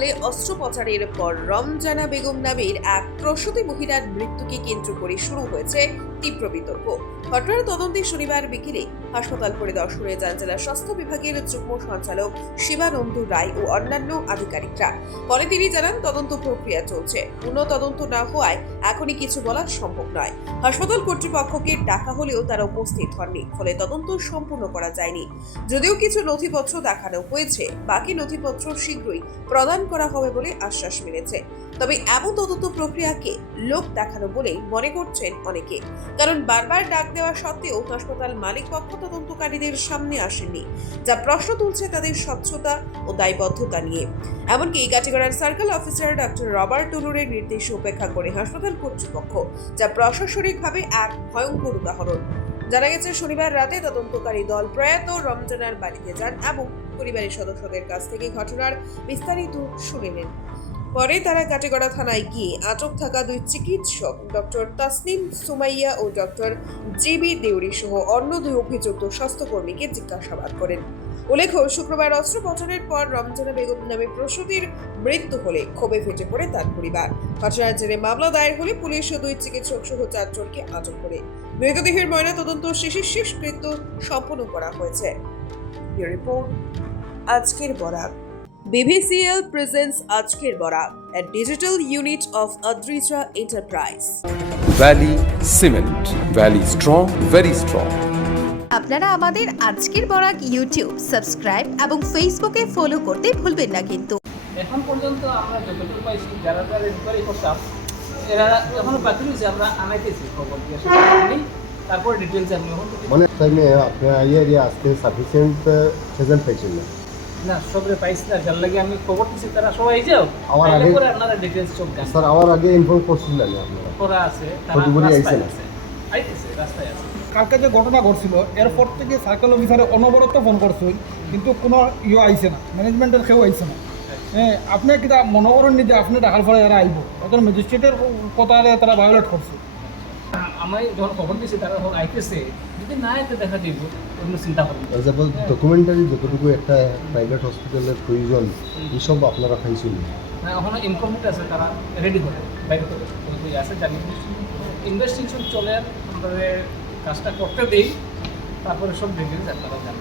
হাসপাতালে অস্ত্রোপচারের পর রমজানা বেগম নামের এক প্রসূতি মহিলার মৃত্যুকে কেন্দ্র করে শুরু হয়েছে তীব্র বিতর্ক। ঘটনার তদন্তে শনিবার বিকেলে হাসপাতাল পরিদর্শনে যান জেলা স্বাস্থ্য বিভাগের যুগ্ম সঞ্চালক শিবানন্দ রায় ও অন্যান্য আধিকারিকরা। পরে তিনি জানান, তদন্ত প্রক্রিয়া চলছে, পূর্ণ তদন্ত না হওয়ায় এখনই কিছু বলা সম্ভব নয়। হাসপাতাল কর্তৃপক্ষকে ডাকা হলেও তারা উপস্থিত হননি, ফলে তদন্ত সম্পূর্ণ করা যায়নি। যদিও কিছু নথিপত্র দেখানো হয়েছে, বাকি নথিপত্র শীঘ্রই প্রদান করা হবে বলে আশ্বাস মিলেছে। তবে এমন তদন্ত প্রক্রিয়াকে লোক দেখানো বলেই মনে করছেন অনেকে, কারণ বারবার ডাক দেওয়া সত্ত্বেও হাসপাতাল মালিক পক্ষ তদন্তকারীদের সামনে আসেননি, যা প্রশ্ন তুলছে তাদের স্বচ্ছতা ও দায়বদ্ধতা নিয়ে। এমনকি কাটিগড়ার সার্কেল অফিসার ডক্টর রবার্ট টুলুরের নির্দেশ উপেক্ষা করে হাসপাতাল কর্তৃপক্ষ, যা প্রশাসনিকভাবে এক ভয়ঙ্কর উদাহরণ। জানা গেছে, শনিবার রাতে তদন্তকারী দল প্রয়াত রমজানার বাড়িতে যান এবং পরিবারের সদস্যদের কাছ থেকে ঘটনার বিস্তারিত শুনে নেন। পরে তারা কাটিগড়া থানায় গিয়ে আটক থাকা দুই চিকিৎসক ডক্টর তাসনিম সুমাইয়া ও ডক্টর জিবি দেউরি সহ অন্য দুই অভিযুক্ত স্বাস্থ্যকর্মীকে জিজ্ঞাসাবাদ করেন। উল্লেখ্য, শুক্রবার অস্ত্রোপচারের পর রমজানা বেগম নামে প্রসূতির মৃত্যু হলে ক্ষোভে ফেটে পড়ে তার পরিবার। ঘটনার জেরে মামলা দায়ের হলে পুলিশ দুই চিকিৎসক সহ 4 জনকে আটক করে মৃতদেহের ময়না তদন্ত শেষে শেষকৃত্য সম্পন্ন করা হয়েছে। রিপোর্ট আজকের Barak. BBCL presents Ajker Borak, a digital unit of Adrija Enterprise. Valley Cement. Valley strong, very strong. আপনারা আমাদের আজকের বরাক ইউটিউব সাবস্ক্রাইব এবং ফেসবুকে ফলো করতে ভুলবেন না কিন্তু। এখন পর্যন্ত আমরা যতটুকু পাইছি, যারা যারা রিকভারি করতাম, এরা এখনো বাকি রয়েছে, আমরা আনাইতেছি খবর দিয়ে। তারপর ডিটেলস আমি মানে টাইমে আপনার এরিয়া আজকে সাফিসিয়েন্ট প্রেজেন্ট পাইছেন না? না, সবরে পাইছি না, যার লাগে আমি খবর দিছি তারা সবাই যাও আমার আগে করে আপনারা ডিটেলস সব জানেন। স্যার আমার আগে ইনফর্ম করছিলেন আপনারা? করা আছে, তারা কতগুলি রাস্তায় আইছে? আছে, আইতেছে, রাস্তায় আছে। কালকে যে ঘটনা ঘটছিল এরপর থেকে সার্কেল অফিসারে অনবরত ফোন করছিল, কিন্তু কোনো আইছে না, ম্যানেজমেন্টের কেউ আইছে না। হ্যাঁ, আপনি কিতা মনে করেন নি যে আপনি দেখার পরে এরা আইব? এখন ম্যাজিস্ট্রেটের কথা তারা ভায়োলেট করছে। আমি যখন খবর দিছি তারা এখন আইতেছে, যদি না আইতে দেখা দিব, অন্য চিন্তা করবো। ডকুমেন্টারি যতটুকু একটা প্রাইভেট হসপিটালের প্রয়োজন, এইসব আপনারা পাইছেন? হ্যাঁ, ওখানে ইনফরমেট আছে, তারা রেডি করে বাইরে করে আছে, জানি ইনভেস্টিগেশন চলে, আমাদের কাজটা করতে দিই, তারপরে সব ডিটেলস আপনারা জানেন।